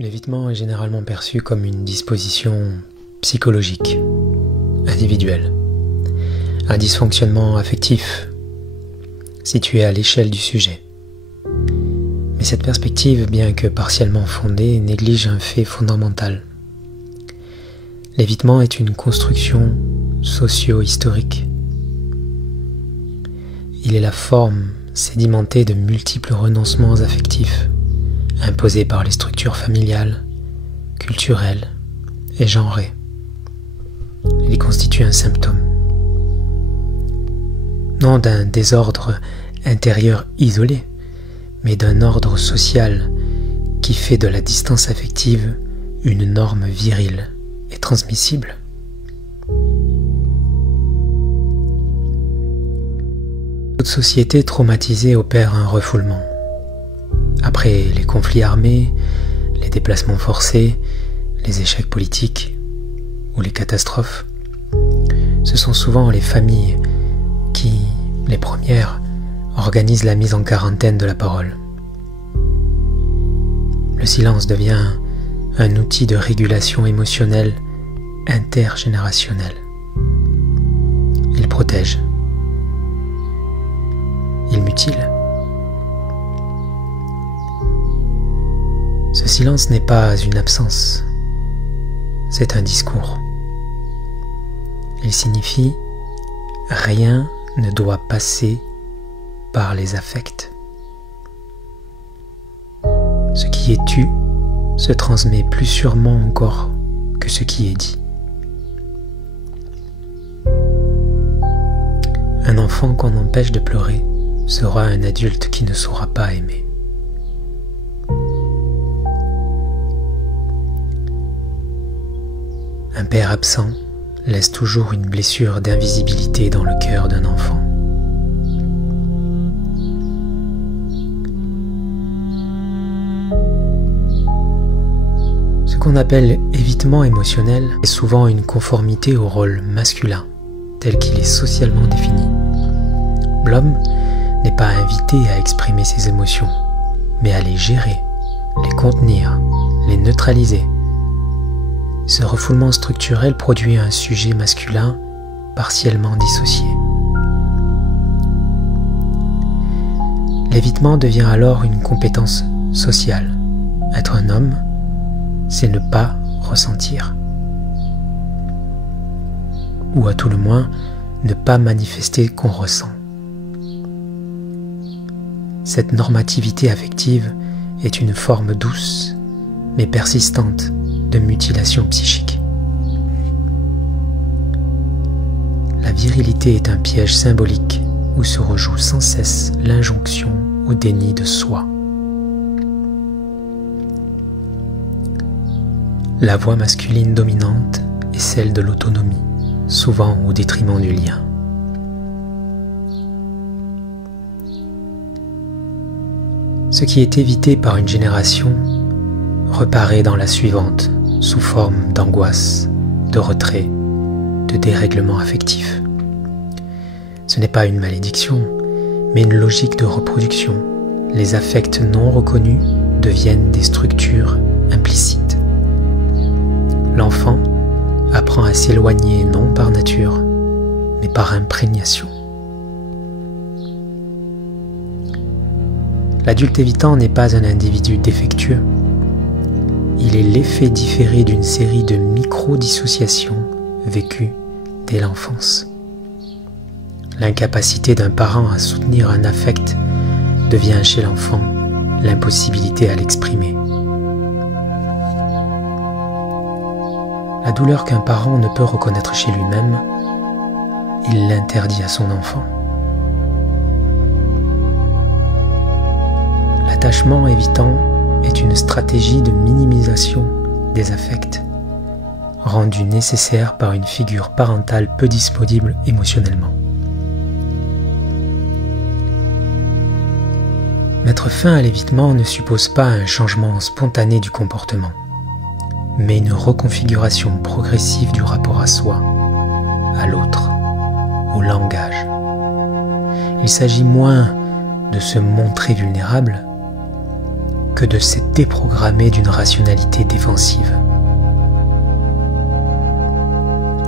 L'évitement est généralement perçu comme une disposition psychologique, individuelle, un dysfonctionnement affectif situé à l'échelle du sujet. Mais cette perspective, bien que partiellement fondée, néglige un fait fondamental. L'évitement est une construction socio-historique. Il est la forme sédimentée de multiples renoncements affectifs, imposés par les structures familiales, culturelles et genrées. Il y constitue un symptôme, non d'un désordre intérieur isolé, mais d'un ordre social qui fait de la distance affective une norme virile et transmissible. Toute société traumatisée opère un refoulement. Après les conflits armés, les déplacements forcés, les échecs politiques ou les catastrophes, ce sont souvent les familles qui, les premières, organisent la mise en quarantaine de la parole. Le silence devient un outil de régulation émotionnelle intergénérationnelle. Il protège. Il mutile. Ce silence n'est pas une absence, c'est un discours. Il signifie « rien ne doit passer par les affects ». Ce qui est tu se transmet plus sûrement encore que ce qui est dit. Un enfant qu'on empêche de pleurer sera un adulte qui ne saura pas aimer. Un père absent laisse toujours une blessure d'invisibilité dans le cœur d'un enfant. Ce qu'on appelle évitement émotionnel est souvent une conformité au rôle masculin, tel qu'il est socialement défini. L'homme n'est pas invité à exprimer ses émotions, mais à les gérer, les contenir, les neutraliser. Ce refoulement structurel produit un sujet masculin partiellement dissocié. L'évitement devient alors une compétence sociale. Être un homme, c'est ne pas ressentir. Ou à tout le moins, ne pas manifester qu'on ressent. Cette normativité affective est une forme douce, mais persistante, de mutilation psychique. La virilité est un piège symbolique où se rejoue sans cesse l'injonction au déni de soi. La voix masculine dominante est celle de l'autonomie, souvent au détriment du lien. Ce qui est évité par une génération reparaît dans la suivante sous forme d'angoisse, de retrait, de dérèglement affectif. Ce n'est pas une malédiction, mais une logique de reproduction. Les affects non reconnus deviennent des structures implicites. L'enfant apprend à s'éloigner non par nature, mais par imprégnation. L'adulte évitant n'est pas un individu défectueux. Il est l'effet différé d'une série de micro-dissociations vécues dès l'enfance. L'incapacité d'un parent à soutenir un affect devient chez l'enfant l'impossibilité à l'exprimer. La douleur qu'un parent ne peut reconnaître chez lui-même, il l'interdit à son enfant. L'attachement évitant est une stratégie de minimisation des affects, rendue nécessaire par une figure parentale peu disponible émotionnellement. Mettre fin à l'évitement ne suppose pas un changement spontané du comportement, mais une reconfiguration progressive du rapport à soi, à l'autre, au langage. Il s'agit moins de se montrer vulnérable que de se déprogrammer d'une rationalité défensive.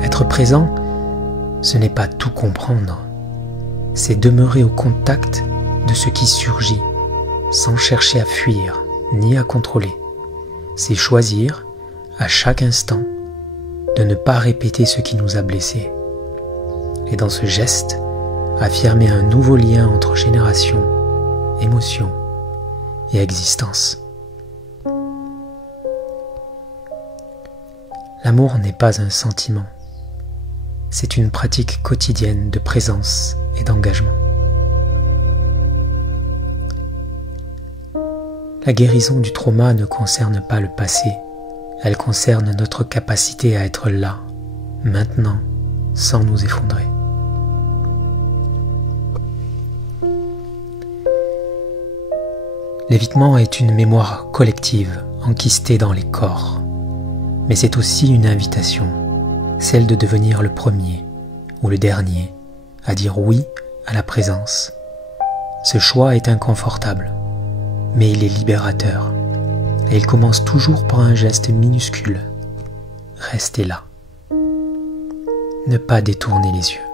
Être présent, ce n'est pas tout comprendre, c'est demeurer au contact de ce qui surgit, sans chercher à fuir ni à contrôler. C'est choisir, à chaque instant, de ne pas répéter ce qui nous a blessés. Et dans ce geste, affirmer un nouveau lien entre génération, émotion et existence. L'amour n'est pas un sentiment, c'est une pratique quotidienne de présence et d'engagement. La guérison du trauma ne concerne pas le passé, elle concerne notre capacité à être là, maintenant, sans nous effondrer. L'évitement est une mémoire collective enquistée dans les corps, mais c'est aussi une invitation, celle de devenir le premier ou le dernier à dire oui à la présence. Ce choix est inconfortable, mais il est libérateur, et il commence toujours par un geste minuscule. Restez là. Ne pas détourner les yeux.